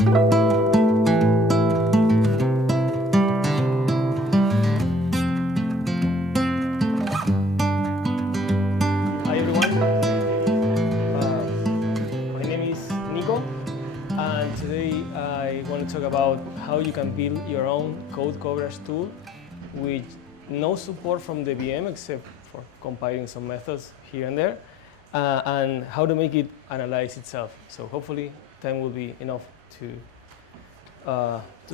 Hi everyone, my name is Nico, and today I want to talk about how you can build your own code coverage tool with no support from the VM except for compiling some methods here and there, and how to make it analyze itself. So hopefully time will be enough to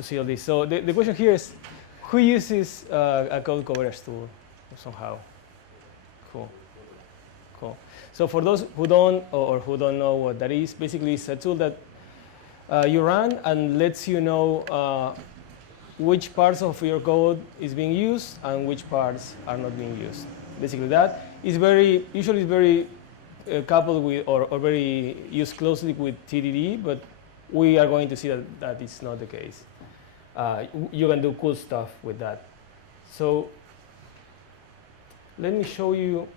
see all this. So the question here is, who uses a code coverage tool somehow? Cool. Cool. So for those who don't know what that is, basically it's a tool that you run and lets you know which parts of your code is being used and which parts are not being used. Basically that is usually very coupled with or very used closely with TDD, but we are going to see that is not the case. You can do cool stuff with that. So let me show you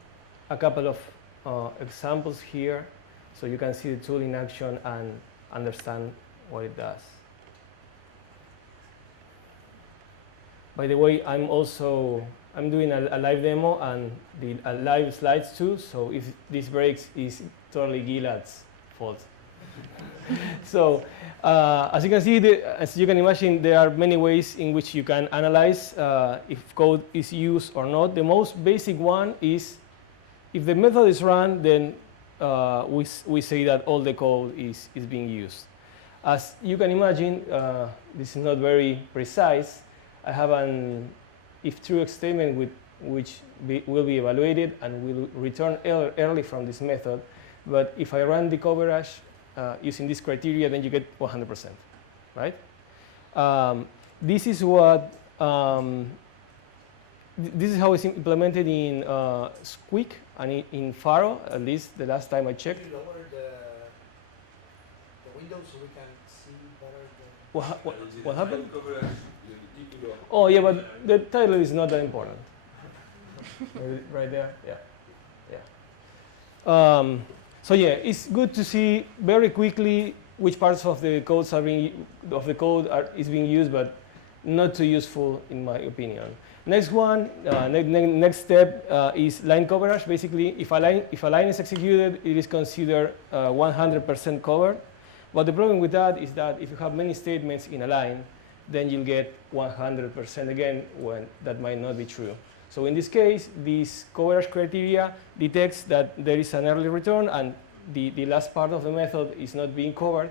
a couple of examples here so you can see the tool in action and understand what it does. By the way, I'm doing a live demo and a live slides too, so if this breaks, it's totally Gilad's fault. So as you can see, as you can imagine, there are many ways in which you can analyze if code is used or not. The most basic one is if the method is run, then we say that all the code is being used. As you can imagine, this is not very precise. I have an if true statement which will be evaluated and will return early from this method. But if I run the coverage using this criteria, then you get 100%, right? This is what this is how it's implemented in Squeak and in Faro, at least the last time I checked. Can you lower the window so we can see better What happened? Oh yeah, but the title is not that important. Right there, yeah. So yeah, it's good to see very quickly which parts of the code is being used, but not too useful in my opinion. Next one, next step is line coverage. Basically, if a line is executed, it is considered 100% covered. But the problem with that is that if you have many statements in a line, then you'll get 100% again when that might not be true. So in this case, this coverage criteria detects that there is an early return and the last part of the method is not being covered,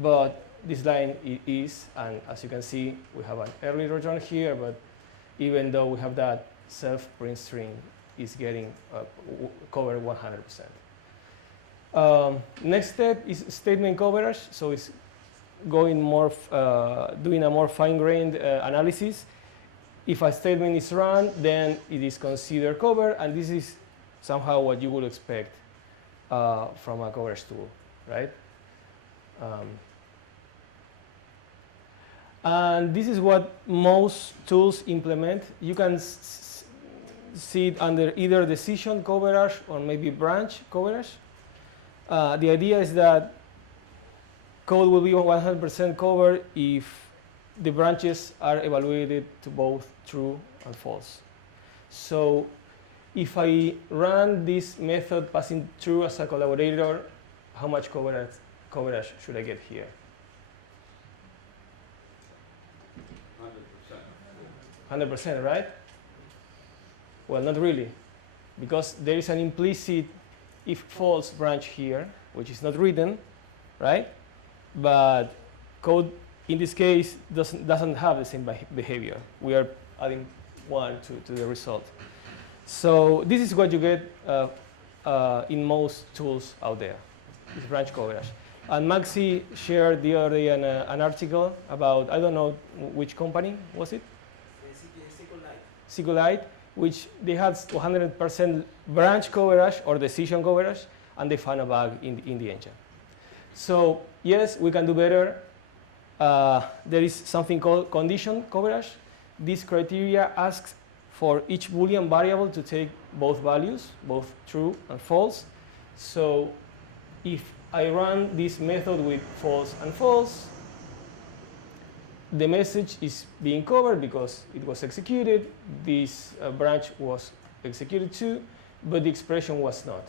but this line is, and as you can see, we have an early return here, but even though we have that, self-print string is getting covered 100%. Next step is statement coverage, so it's going more, doing a more fine-grained analysis. If a statement is run, then it is considered covered, and this is somehow what you would expect from a coverage tool, right? And this is what most tools implement. You can see it under either decision coverage or maybe branch coverage. The idea is that code will be 100% covered if the branches are evaluated to both true and false. So if I run this method passing true as a collaborator, how much coverage should I get here? 100%, right? Well, not really, because there is an implicit if false branch here, which is not written, right? But code in this case doesn't have the same behavior. We are adding 1 to the result. So this is what you get in most tools out there, is branch coverage. And Maxi shared the other day an article about, I don't know which company was it? SQLite, which they had 100% branch coverage or decision coverage, and they found a bug in the engine. So yes, we can do better. There is something called condition coverage. This criteria asks for each Boolean variable to take both values, both true and false. So if I run this method with false and false, the message is being covered because it was executed. This branch was executed too, but the expression was not,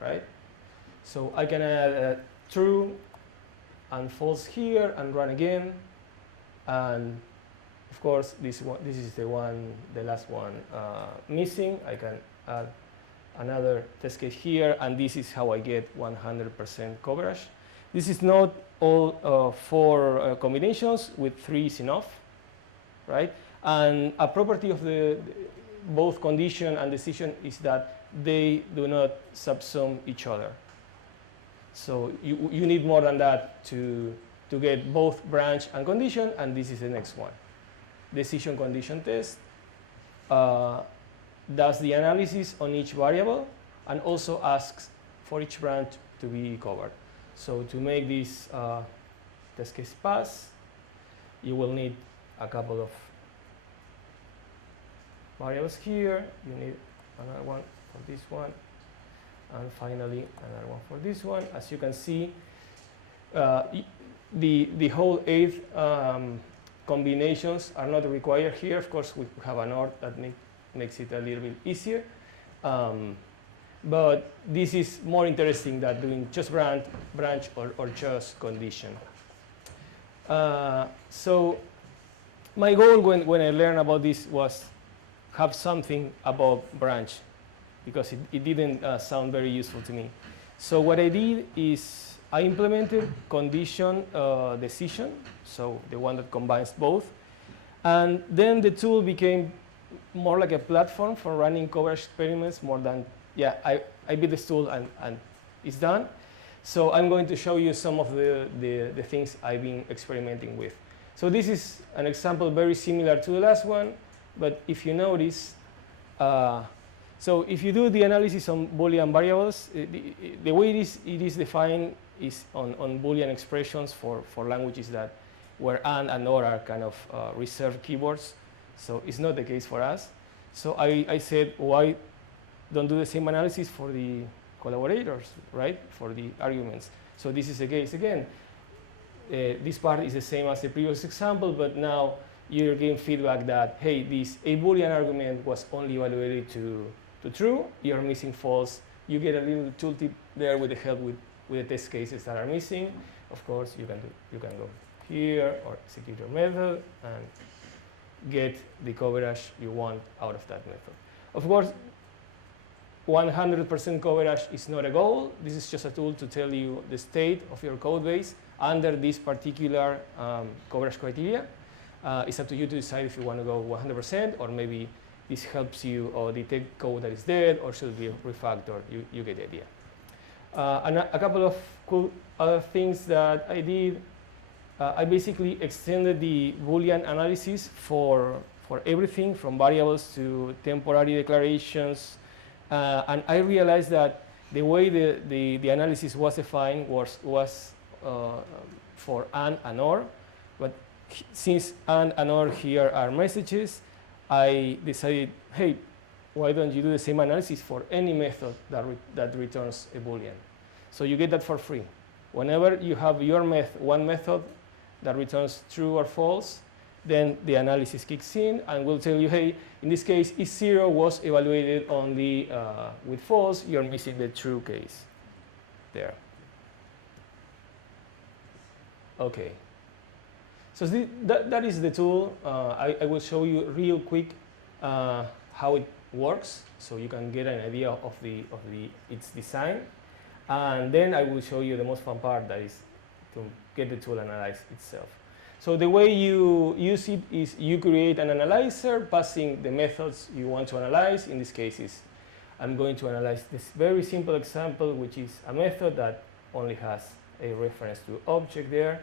right? So I can add true and false here and run again. And of course, this is the last one missing. I can add another test case here, and this is how I get 100% coverage. This is not all 4 combinations. With 3 is enough, right? And a property of both condition and decision is that they do not subsum each other. So you need more than that to get both branch and condition, and this is the next one. Decision condition test does the analysis on each variable and also asks for each branch to be covered. So to make this test case pass, you will need a couple of variables here. You need another one for this one, and finally another one for this one. As you can see, the whole 8 combinations are not required here. Of course, we have an OR that makes it a little bit easier. But this is more interesting than doing just branch or just condition. So my goal when I learned about this was have something about branch, because it didn't sound very useful to me. So what I did is I implemented condition decision, so the one that combines both. And then the tool became more like a platform for running coverage experiments more than, yeah, I built this tool and it's done. So I'm going to show you some of the things I've been experimenting with. So this is an example very similar to the last one, but if you notice, so if you do the analysis on Boolean variables, the way it is defined is on Boolean expressions for languages where and or are kind of reserved keywords. So it's not the case for us. So I said, why don't do the same analysis for the collaborators, right? For the arguments. So this is the case again. This part is the same as the previous example, but now you're getting feedback that, hey, a Boolean argument was only evaluated to true. You're missing false. You get a little tooltip there with the help with the test cases that are missing. Of course, you can go here or execute your method and get the coverage you want out of that method. Of course, 100% coverage is not a goal. This is just a tool to tell you the state of your code base under this particular coverage criteria. It's up to you to decide if you want to go 100%, or maybe this helps you or detect code that is dead or should be refactored. You get the idea. And a couple of cool other things that I did. I basically extended the Boolean analysis for everything from variables to temporary declarations. And I realized that the way the analysis was defined was for and or. But since and or here are messages, I decided, hey, why don't you do the same analysis for any method that returns a Boolean? So you get that for free. Whenever you have one method that returns true or false, then the analysis kicks in and will tell you, hey, in this case, if 0 was evaluated only with false, you're missing the true case there. Okay. So that is the tool. I will show you real quick how it works, so you can get an idea of its design. And then I will show you the most fun part, that is to get the tool analyze itself. So the way you use it is you create an analyzer passing the methods you want to analyze. In this case, I'm going to analyze this very simple example, which is a method that only has a reference to object there.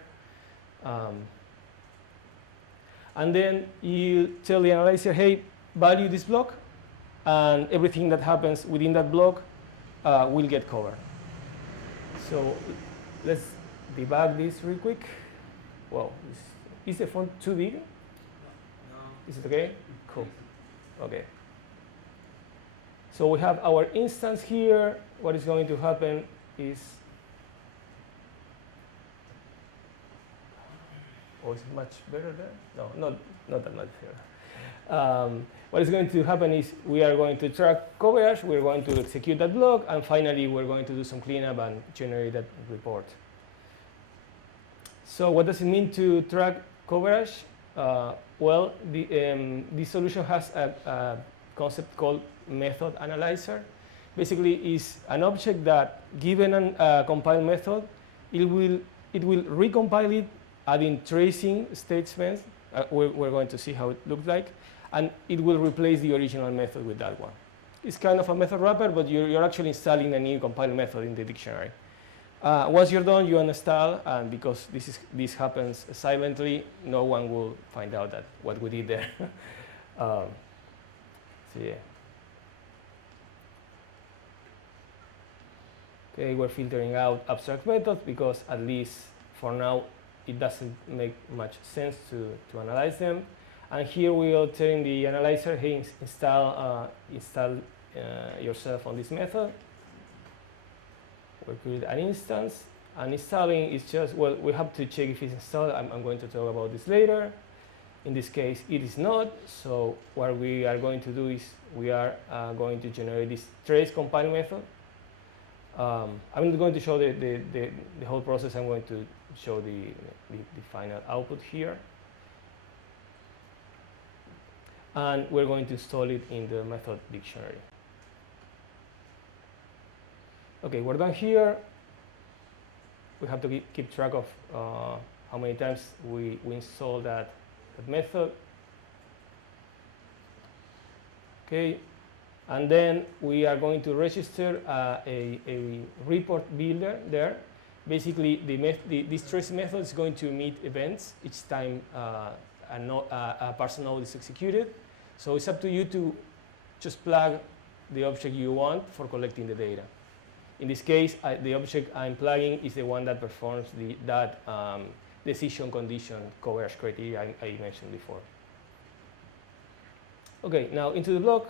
And then you tell the analyzer, hey, value this block, and everything that happens within that block will get covered. So let's debug this real quick. Well, is the font too big? No. Is it okay? Cool. Okay. So we have our instance here. What is going to happen is Or is it much better there? No, not that much better. What is going to happen is we are going to track coverage, we're going to execute that block, and finally we're going to do some cleanup and generate that report. So what does it mean to track coverage? Well, this solution has a concept called method analyzer. Basically, is an object that, given a compiled method, it will recompile it, adding tracing statements. We're going to see how it looks like, and it will replace the original method with that one. It's kind of a method wrapper, but you're actually installing a new compiled method in the dictionary. Once you're done, you uninstall, and because this happens silently, no one will find out that what we did there. So yeah. Okay, we're filtering out abstract methods because at least for now it doesn't make much sense to analyze them. And here we are telling the analyzer, hey, install yourself on this method. We create an instance, and installing is just, well, we have to check if it's installed. I'm going to talk about this later. In this case, it is not. So what we are going to do is we are going to generate this trace compile method. I'm not going to show the whole process. I'm going to show the final output here. And we're going to install it in the method dictionary. Okay, we're done here. We have to keep track of how many times we install that method. Okay, and then we are going to register a report builder there. Basically, this trace method is going to emit events each time a parser node is executed. So it's up to you to just plug the object you want for collecting the data. In this case, the object I'm plugging is the one that performs that decision condition coverage criteria I mentioned before. Okay, now into the block.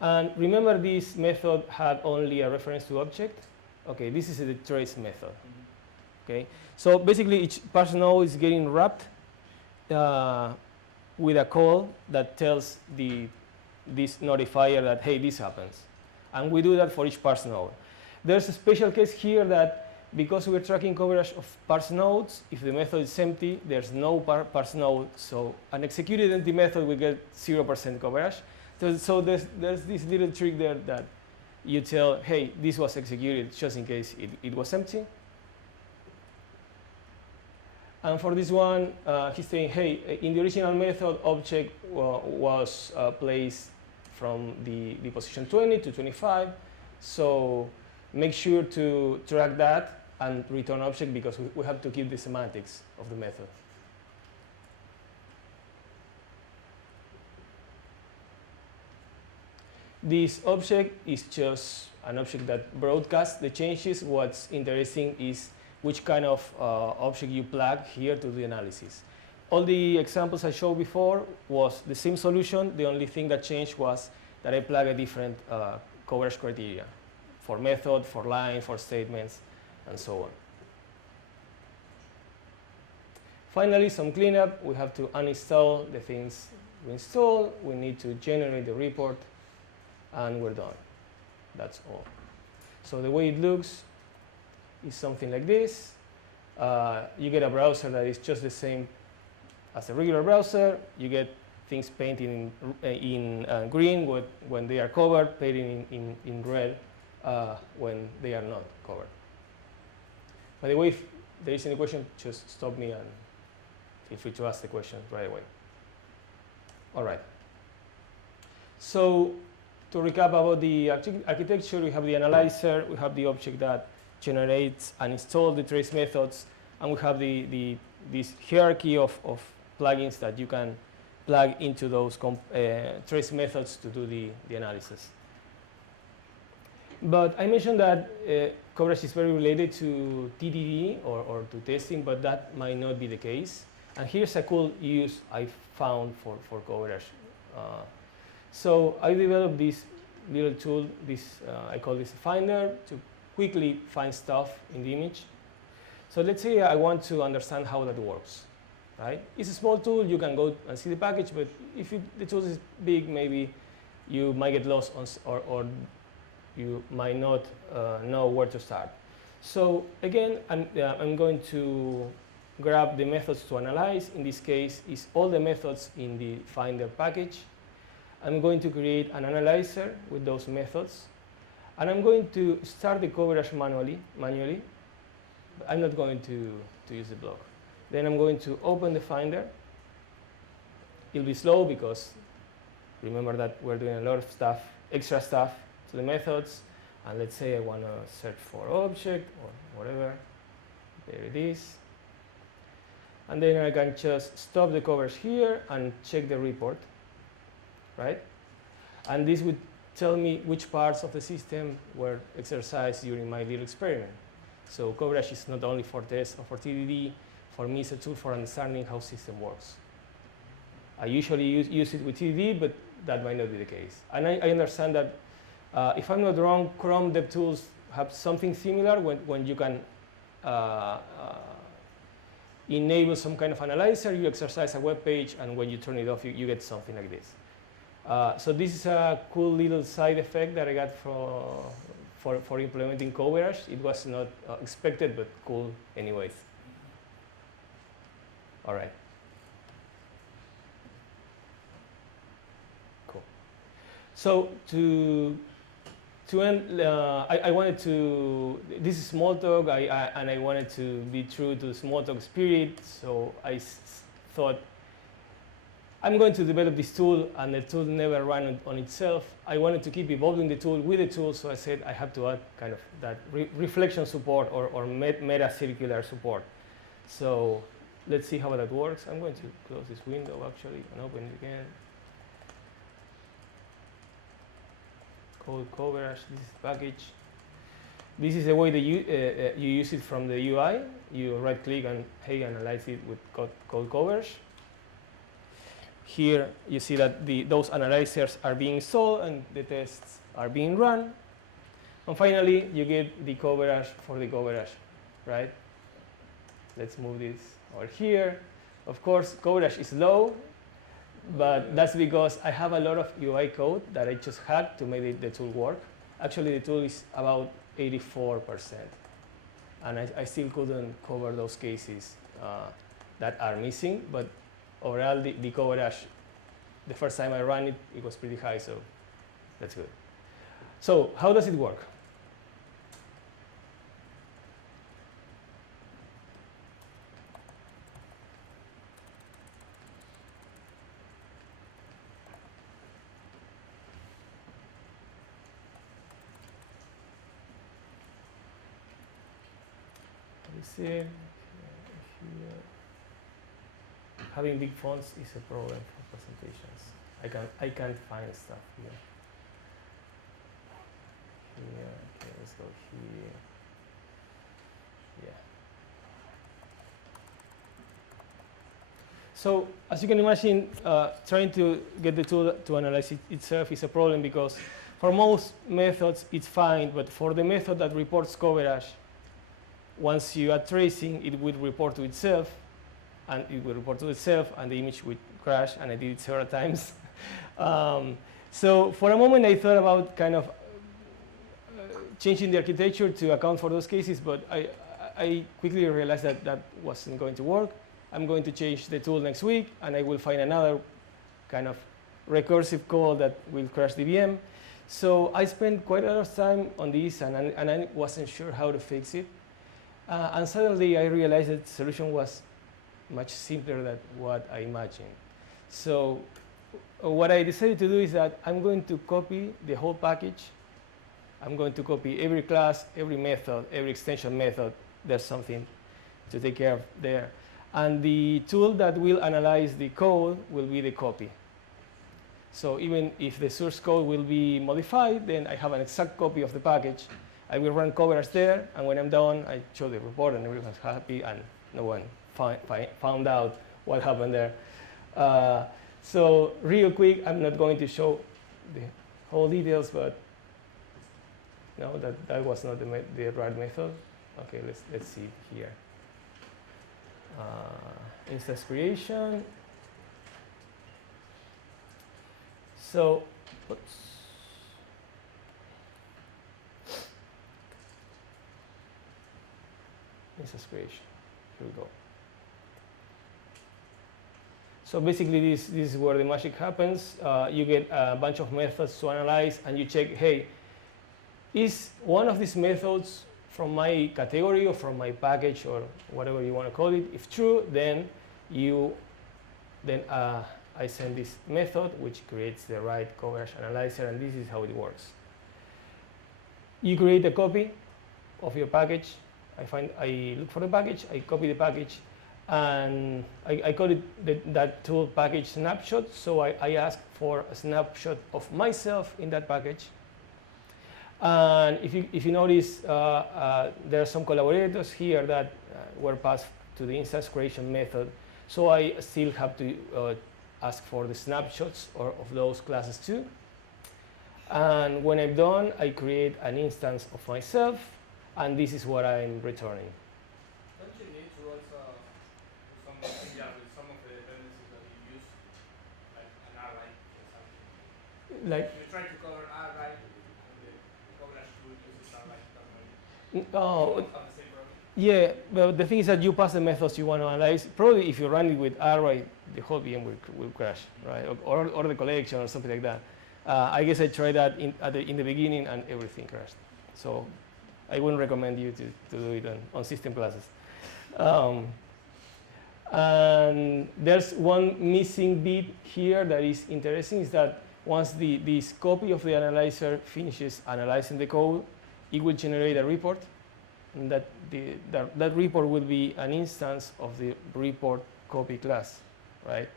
And remember, this method had only a reference to object. Okay, this is the trace method. Okay, so basically each parser node is getting wrapped with a call that tells this notifier that, hey, this happens. And we do that for each parser node. There's a special case here that because we're tracking coverage of parser nodes, if the method is empty, there's no parser node. So an executed empty method will get 0% coverage. So there's this little trick there that you tell, hey, this was executed just in case it was empty. And for this one, he's saying, hey, in the original method, object was placed from the position 20 to 25. So make sure to track that and return object because we have to keep the semantics of the method. This object is just an object that broadcasts the changes. What's interesting is which kind of object you plug here to the analysis. All the examples I showed before was the same solution. The only thing that changed was that I plug a different coverage criteria for method, for line, for statements, and so on. Finally, some cleanup. We have to uninstall the things we install. We need to generate the report, and we're done. That's all. So the way it looks is something like this. You get a browser that is just the same as a regular browser. You get things painted in green when they are covered, painted in red when they are not covered. By the way, if there is any question, just stop me and feel free to ask the question right away. All right. So to recap about the architecture, we have the analyzer, we have the object that generates and installs the trace methods, and we have this hierarchy of plugins that you can plug into those trace methods to do the analysis. But I mentioned that coverage is very related to TDD or to testing, but that might not be the case. And here's a cool use I found for coverage. So I developed this little tool, I call this a finder, to quickly find stuff in the image. So let's say I want to understand how that works, right? It's a small tool. You can go and see the package, but if the tool is big, maybe you might get lost or you might not know where to start. So again, I'm going to grab the methods to analyze. In this case, is all the methods in the Finder package. I'm going to create an analyzer with those methods. And I'm going to start the coverage manually. But I'm not going to use the block. Then I'm going to open the Finder. It'll be slow because remember that we're doing a lot of stuff, extra stuff to the methods. And let's say I want to search for object or whatever. There it is. And then I can just stop the coverage here and check the report, right? And this would tell me which parts of the system were exercised during my little experiment. So coverage is not only for test or for TDD. For me, it's a tool for understanding how system works. I usually use it with TDD, but that might not be the case. And I understand that, if I'm not wrong, Chrome DevTools have something similar when you can enable some kind of analyzer, you exercise a web page, and when you turn it off, you get something like this. So this is a cool little side effect that I got for implementing coverage. It was not expected, but cool anyways. All right. Cool. So to end, I wanted to, this is Smalltalk, and I wanted to be true to the Smalltalk spirit, so I thought, I'm going to develop this tool, and the tool never ran on itself. I wanted to keep evolving the tool with the tool, so I said I have to add kind of that reflection support or meta circular support. So let's see how that works. I'm going to close this window actually and open it again. Code coverage, this is package. This is the way that you use it from the UI. You right click and hey, analyze it with code coverage. Here you see that those analyzers are being installed and the tests are being run. And finally, you get the coverage for the coverage, right? Let's move this over here. Of course, coverage is low, but that's because I have a lot of UI code that I just hacked to make the tool work. Actually, the tool is about 84%. And I still couldn't cover those cases that are missing, but overall, the coverage, the first time I ran it, it was pretty high, so that's good. So how does it work? Here. Having big fonts is a problem for presentations. I can't find stuff here. Here, okay, let's go here. Yeah. So as you can imagine, trying to get the tool to analyze itself is a problem because for most methods it's fine, but for the method that reports coverage, once you add tracing, it will report to itself, and it will report to itself, and the image would crash, and I did it several times. So for a moment, I thought about kind of changing the architecture to account for those cases, but I quickly realized that that wasn't going to work. I'm going to change the tool next week, and I will find another kind of recursive call that will crash the VM. So I spent quite a lot of time on this, and I wasn't sure how to fix it. And suddenly I realized that the solution was much simpler than what I imagined. So what I decided to do is that I'm going to copy the whole package. I'm going to copy every class, every method, every extension method. There's something to take care of there. And the tool that will analyze the code will be the copy. So even if the source code will be modified, then I have an exact copy of the package. I will run coverage there, and when I'm done, I show the report, and everyone's happy, and no one found out what happened there. So real quick, I'm not going to show the whole details, but no, that was not the right method. Okay, let's see here. instance creation. So, oops. Instance creation. Here we go. So basically, this is where the magic happens. You get a bunch of methods to analyze, and you check, hey, is one of these methods from my category or from my package or whatever you want to call it? If true, then I send this method, which creates the right coverage analyzer, and this is how it works. You create a copy of your package. I look for the package, I copy the package, and I call it that tool package snapshot. So I ask for a snapshot of myself in that package. And if you notice, there are some collaborators here that were passed to the instance creation method. So I still have to ask for the snapshots of those classes too. And when I'm done, I create an instance of myself, and this is what I'm returning. Don't you need to also do something with some of the dependencies that you use, like an array or something? Like, you try to cover array, and the coverage tool uses array. oh, Have the same problem. yeah, but the thing is that you pass the methods you want to analyze. Probably if you run it with array, the whole VM will crash, right? Or the collection or something like that. I guess I tried that in the beginning, and everything crashed. So I wouldn't recommend you to do it on system classes. And there's one missing bit here that is interesting, is that once this copy of the analyzer finishes analyzing the code, it will generate a report, and that report will be an instance of the report copy class, right?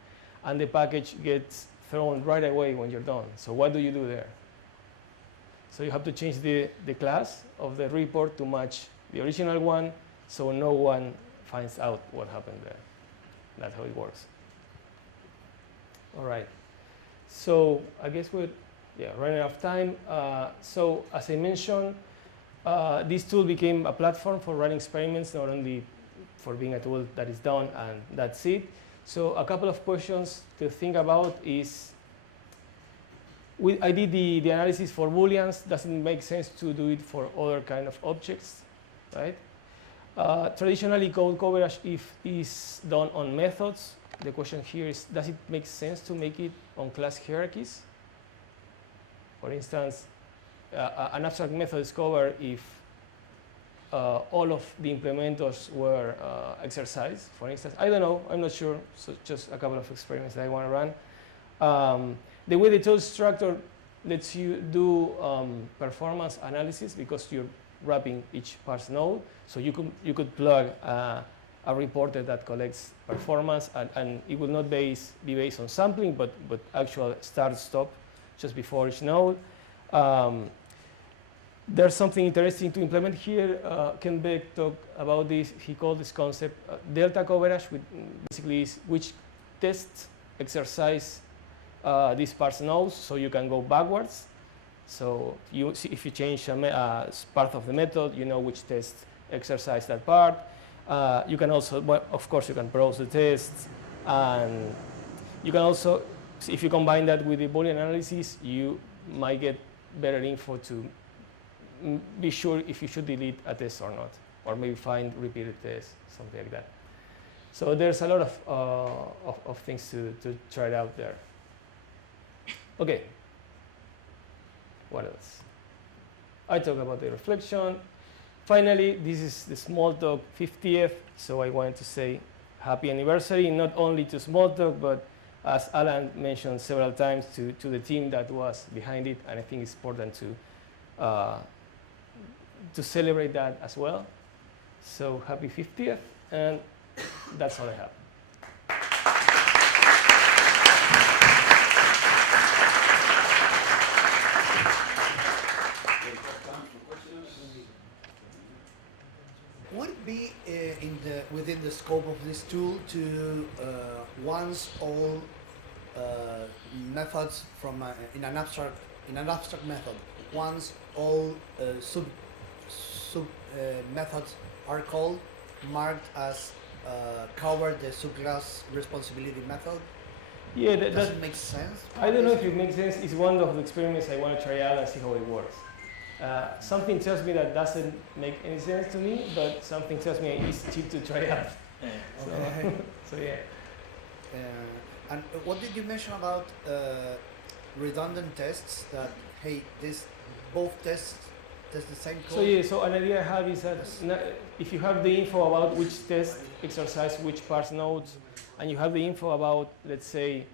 And the package gets thrown right away when you're done. So what do you do there? So you have to change the class of the report to match the original one, so no one finds out what happened there. That's how it works. All right. So I guess we're running out of time. So as I mentioned, this tool became a platform for running experiments, not only for being a tool that is done and that's it. So a couple of questions to think about is, I did the analysis for Booleans. Does it make sense to do it for other kind of objects, right? Traditionally, code coverage is done on methods. The question here is, does it make sense to make it on class hierarchies? For instance, an abstract method is covered if all of the implementers were exercised, for instance. I don't know, I'm not sure, so just a couple of experiments that I want to run. The way the tool structure lets you do performance analysis, because you're wrapping each parse node, so you could plug a reporter that collects performance, and it will not be based on sampling, but actual start-stop just before each node. There's something interesting to implement here. Ken Beck talked about this. He called this concept delta coverage, which basically is which tests exercise these parse nodes, so you can go backwards. So if you change a part of the method, you know which test exercise that part. You can also, well, of course, you can browse the tests, and you can also, if you combine that with the Boolean analysis, you might get better info to be sure if you should delete a test or not, or maybe find repeated tests, something like that. So there's a lot of things to try out there. Okay. What else? I talked about the reflection. Finally, this is the Smalltalk 50th, so I wanted to say happy anniversary, not only to Smalltalk, but as Alan mentioned several times, to the team that was behind it, and I think it's important to celebrate that as well. So happy 50th, and that's all I have. Would it be within the scope of this tool to once all methods from in an abstract method, once all sub methods are called, marked as cover the subclass responsibility method? Yeah, Does it make sense? I don't know if it makes sense. It's one of the experiments I want to try out and see how it works. Something tells me that doesn't make any sense to me, but something tells me it's cheap to try out. Okay. So yeah. And what did you mention about redundant tests? That hey, both tests test the same code. So yeah, so an idea I have is that if you have the info about which test exercise which parse nodes, and you have the info about, let's say,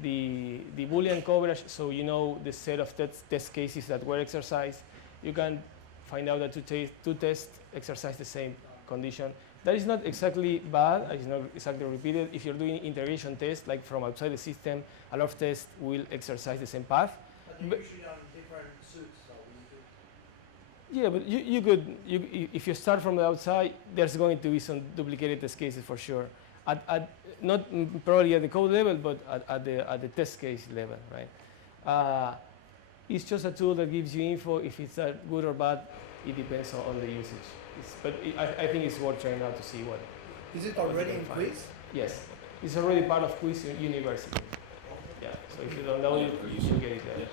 the Boolean coverage, so you know the set of test cases that were exercised, you can find out that two tests exercise the same condition. That is not exactly bad, it's not exactly repeated. If you're doing integration tests, like from outside the system, a lot of tests will exercise the same path. But they're usually on different suits, so we could. Yeah, but you could, if you start from the outside, there's going to be some duplicated test cases for sure. Not probably at the code level, but at the test case level, right? It's just a tool that gives you info. If it's good or bad, it depends on the usage. I think it's worth trying out to see what. Is it already in Quiz? Yes, it's already part of Quiz University. Yeah, so if you don't know it, you should get it there.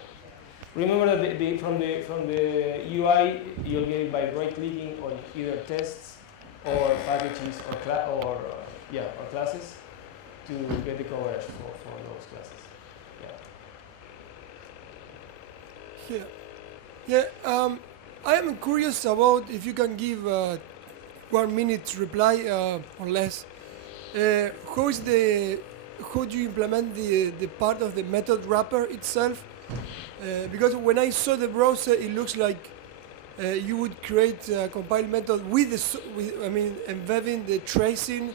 Remember that from the UI, you'll get it by right-clicking on either tests or packages or classes to get the coverage for those classes. Yeah. Yeah. I am curious about if you can give 1 minute reply or less. How do you implement the part of the method wrapper itself? Because when I saw the browser, it looks like you would create a compile method embedding the tracing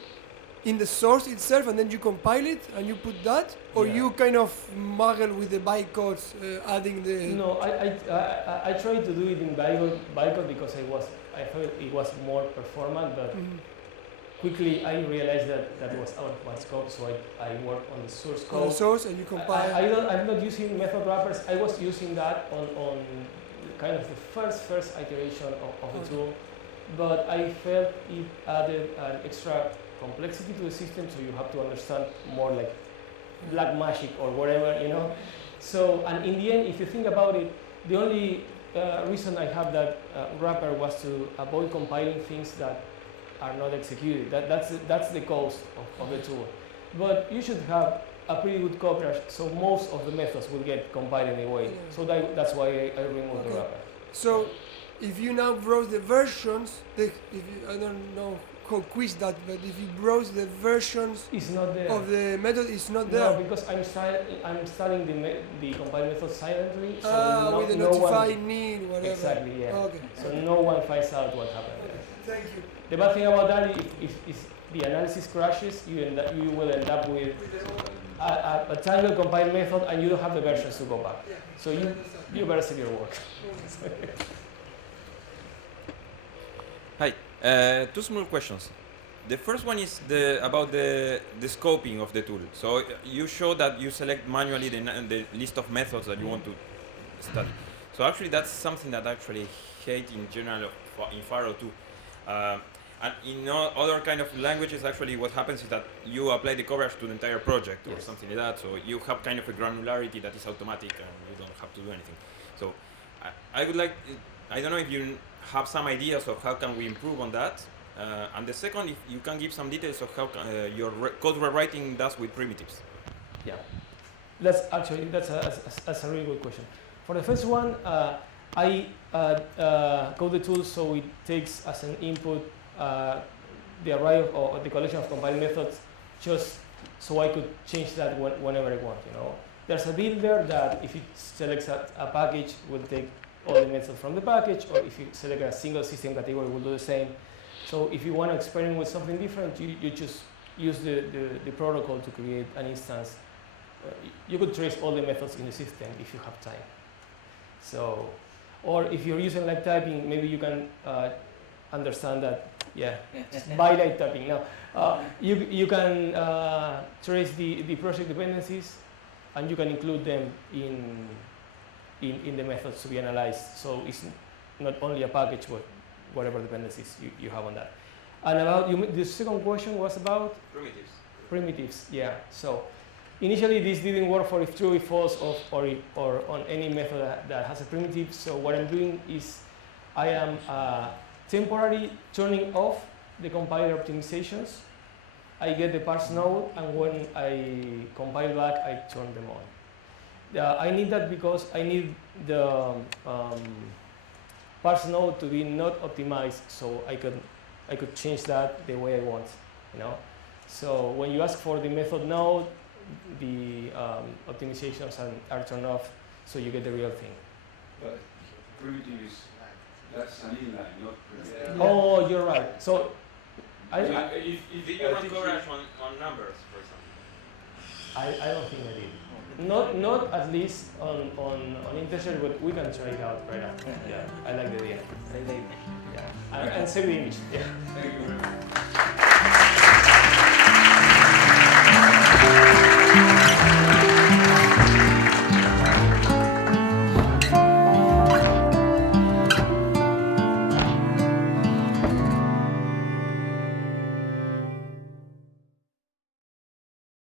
in the source itself, and then you compile it and you put that, or you kind of muggle with the bytecodes, adding the. No, I tried to do it in bytecode because I thought it was more performant, but quickly I realized that was out of my scope, so I worked on the source code. On the source, and you compile. I'm not using method wrappers. I was using that on kind of the first iteration of the tool, but I felt it added an extra complexity to the system, so you have to understand more like black magic or whatever, you know. So, and in the end, if you think about it, the only reason I have that wrapper was to avoid compiling things that are not executed. That's the cost of the tool. But you should have a pretty good coverage, so most of the methods will get compiled anyway. So that's why I removed the wrapper. So, if you now browse the versions, I don't know how quiz that, but if you browse the versions it's not there. of the method, it's not there. No, because I'm starting the compile method silently. So with the notify need, whatever. Exactly, yeah. Okay. So no one finds out what happened there. Thank you. The bad thing about that is if the analysis crashes, you will end up with a tangled compile method and you don't have the versions to go back. So you better save your work. Hi, two small questions. The first one is about the scoping of the tool. So you show that you select manually the list of methods that you want to study. So actually that's something that I actually hate in general in Faro too. And in other kind of languages, actually what happens is that you apply the coverage to the entire project or something like that. So you have kind of a granularity that is automatic and you don't have to do anything. So I would like, I don't know if you have some ideas of how can we improve on that. And the second, if you can give some details of how your code rewriting does with primitives. Yeah, that's a really good question. For the first one, I code the tool so it takes as an input the array or the collection of compiled methods, just so I could change that whenever I want. You know, there's a builder that if it selects a package, will take all the methods from the package, or if you select a single system category, will do the same. So if you want to experiment with something different, you just use the protocol to create an instance. You could trace all the methods in the system if you have time. So, or if you're using light typing, maybe you can understand that. Yeah, by light typing. Now, you can trace the project dependencies, and you can include them in the methods to be analyzed. So it's not only a package, but whatever dependencies you have on that. And about the second question was about Primitives. primitives. Yeah. So initially this didn't work for if true, if false, or on any method that has a primitive. So what I'm doing is I am temporarily turning off the compiler optimizations. I get the parse node, and when I compile back, I turn them on. I need that because I need the parse node to be not optimized, so I could change that the way I want, you know. So when you ask for the method node, the optimizations are turned off, so you get the real thing. But primitive is, that's an inline, not primitive. Yeah. Oh, you're right. So Did you run coverage on numbers, for example? I don't think I did. Not at least on integer, but we can try it out right now. Yeah, I like the idea. Yeah, and save the image. Yeah. Thank you very much.